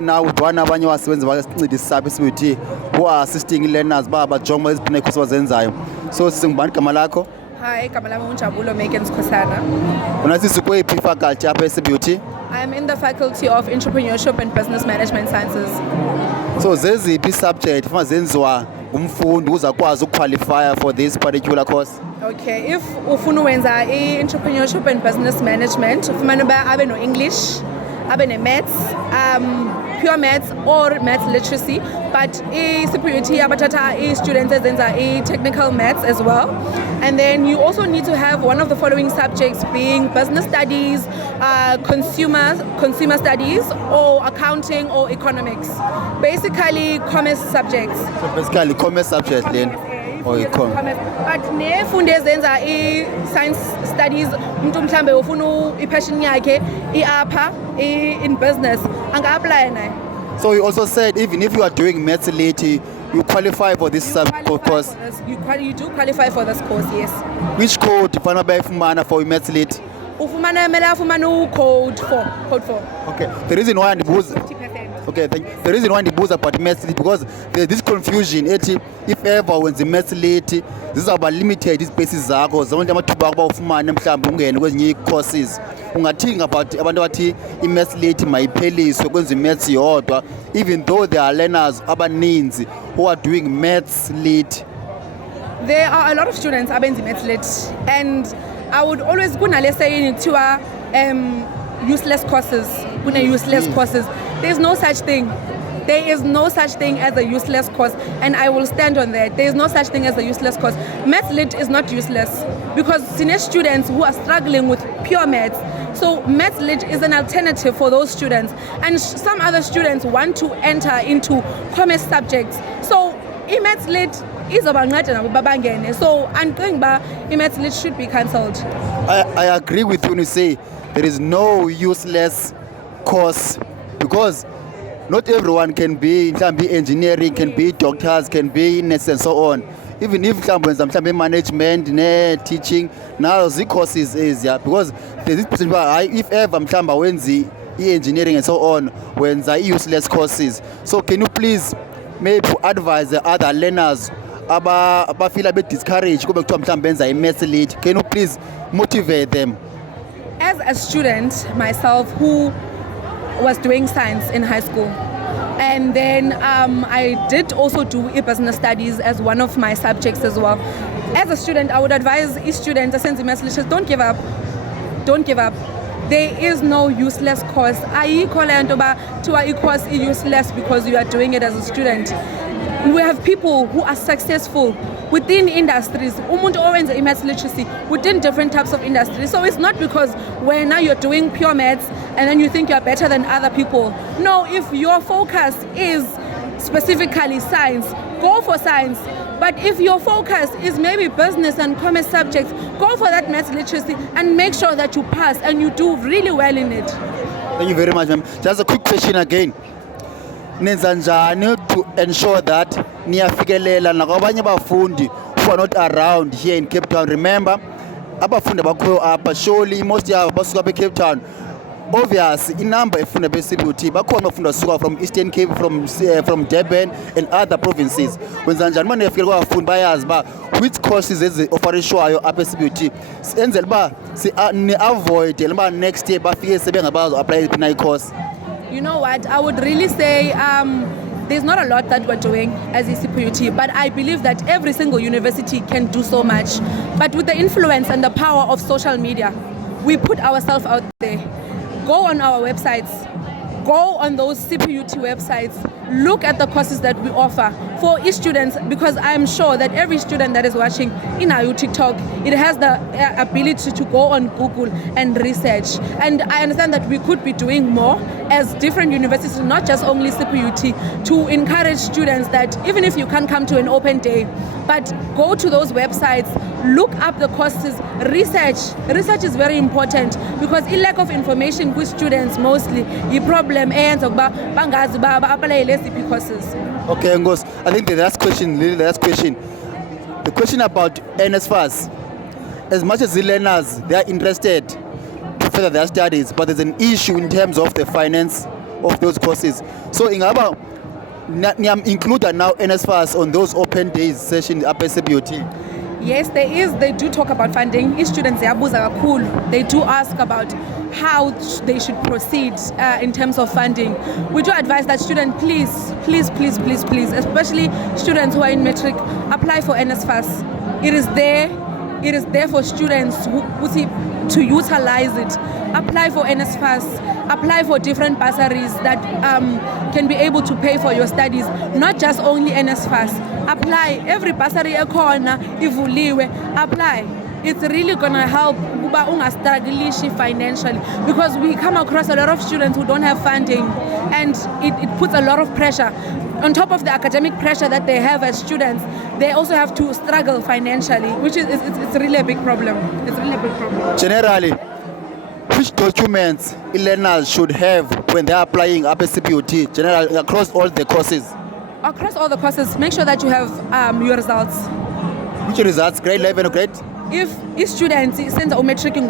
Now udwana abanye wasebenzi basincedisa CBUT who are assisting learners bajonga eziphi course abazenzayo. So singubani igama lakho? Hi, igama lami uNjabulo Megan Skhosana. Unasisi kweyiphi faculty apha eCBUT? I am in the Faculty of Entrepreneurship and Business Management Sciences. So zeziphi subject funa zenziwa umfundi ukuze akwazi ukuqualify for this particular course? Okay, if ufuna ukwenza i-entrepreneurship and business management, ufumana uba abe no-English, abe ne-maths, pure maths or maths literacy, but i-CBUT abathatha i-students ezenza i-technical maths as well. And then you also need to have one of the following subjects being business studies, consumer studies, or accounting or economics. Basically, commerce subjects. So basically commerce subject then. Or econ. But nefunde ezenza i-science studies, umuntu mhlambe ufuna i-passion yakhe i-apha in business, anga-apply naye. So you also said even if you are doing maths late, you qualify for this course. You do qualify for this course, yes. Which code ufana bayifumana for maths late? Ufumana mele afumana u-code 4. Okay. The reason why ndibuza 50%. Okay, thank you. The reason why ndibuza about maths late because there's this confusion ethi if ever when the maths late zizawuba limited izipaces zakho zonke amathuba akuba ufumane mhlawumbe ungene kwezinye courses. Ungathinga about abantu abathi i-maths late mayipheliswe kwenza i-maths yodwa even though there are learners abaninzi who are doing maths late. There are a lot of students abenza i-maths late, and I would always kunale saying kuthiwa useless courses, useless courses. There's no such thing. There is no such thing as a useless course, and I will stand on that. There is no such thing as a useless course. Maths lit is not useless because senior students who are struggling with pure maths, so maths lit is an alternative for those students, and some other students want to enter into commerce subjects. So maths lit is babangene. So I'm thinking maths lit should be cancelled. I agree with you when you say there is no useless course because not everyone can be engineering, can be doctors, can be nurses and so on. Even if mhlawumbe management ne teaching now the courses is because there's this person if ever mhlawumbe wenzi engineering and so on wenza useless courses. So can you please maybe advise the other learners feel a bit discouraged kube kuthiwa mhlawumbe benza i-maths late? Can you please motivate them? As a student myself who was doing science in high school, and then I did also do business studies as one of my subjects as well. As a student, I would advise each student, don't give up. Don't give up. There is no useless course. Course is useless because you are doing it as a student. We have people who are successful within industries, maths literacy, within different types of industries. So it's not because when now you're doing pure maths and then you think you're better than other people. No, if your focus is specifically science, go for science. But if your focus is maybe business and commerce subjects, go for that maths literacy and make sure that you pass and you do really well in it. Thank you very much, ma'am. Just a quick question again. Nenza njani to ensure that niyafikelela nakwabanye abafundi who are not around here in Cape Town? Remember, abafundi abakhoyo apha surely most yabo basuka eCape Town. Obviously, inamba efunda beCBUT bakhona abafunda basuka from Eastern Cape, from Durban and other provinces. Wenza njani manje yafikelela kwabafundi bayazi ba which courses eziofferishwayo apha eCBUT senzele ba ni avoid leba next year bafike sebengabazo apply iphi course? You know what, I would really say there's not a lot that we're doing as CBUT, but I believe that every single university can do so much. But with the influence and the power of social media, we put ourselves out there. Go on our websites, go on those CBUT websites, look at the courses that we offer for each student, because I'm sure that every student that is watching in our TikTok, it has the ability to go on Google and research. And I understand that we could be doing more as different universities, not just only CBUT, to encourage students that even if you can't come to an open day, but go to those websites, look up the courses, research. Research is very important because a lack of information with students mostly, the problem is courses. Okay, Ngos. I think the last question. The question about NSFAS. As much as the learners, they are interested to further their studies, but there's an issue in terms of the finance of those courses. So ingaba include now NSFAS on those open days session up CBOT. Yes, there is. They do talk about funding. Students, they do ask about how they should proceed in terms of funding. We do advise that students, please, especially students who are in matric, apply for NSFAS. It is there. It is there for students to utilize it. Apply for NSFAS. Apply for different bursaries that can be able to pay for your studies. Not just only NSFAS. Apply. Every bursary corner, ivuliwe. Apply. It's really gonna help uba ungastruggleishi financially, because we come across a lot of students who don't have funding, and it puts a lot of pressure. On top of the academic pressure that they have as students, they also have to struggle financially, which is it's really a big problem. It's really a big problem. Generally, which documents learners should have when they're applying up CBOT, generally across all the courses? Across all the courses, make sure that you have your results. Which results? Grade 11 or grade? If students send a matric in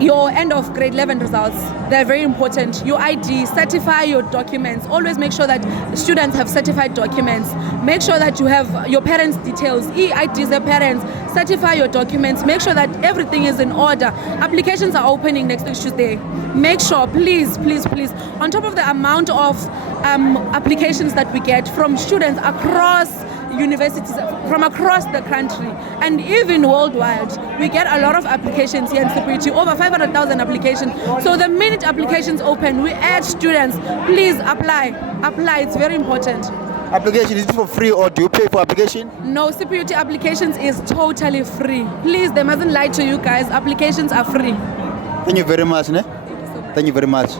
your end of grade 11 results, they're very important. Your ID, certify your documents. Always make sure that students have certified documents. Make sure that you have your parents' details, EIDs, their parents. Certify your documents. Make sure that everything is in order. Applications are opening next Tuesday. Make sure, please. On top of the amount of applications that we get from students across universities from across the country and even worldwide, we get a lot of applications here in CBOT, over 500,000 applications. So the minute applications open, we urge students, please apply, it's very important. Application, is it for free or do you pay for application? No, CBOT applications is totally free. Please, they mustn't lie to you guys, applications are free. Thank you very much. Thank you very much.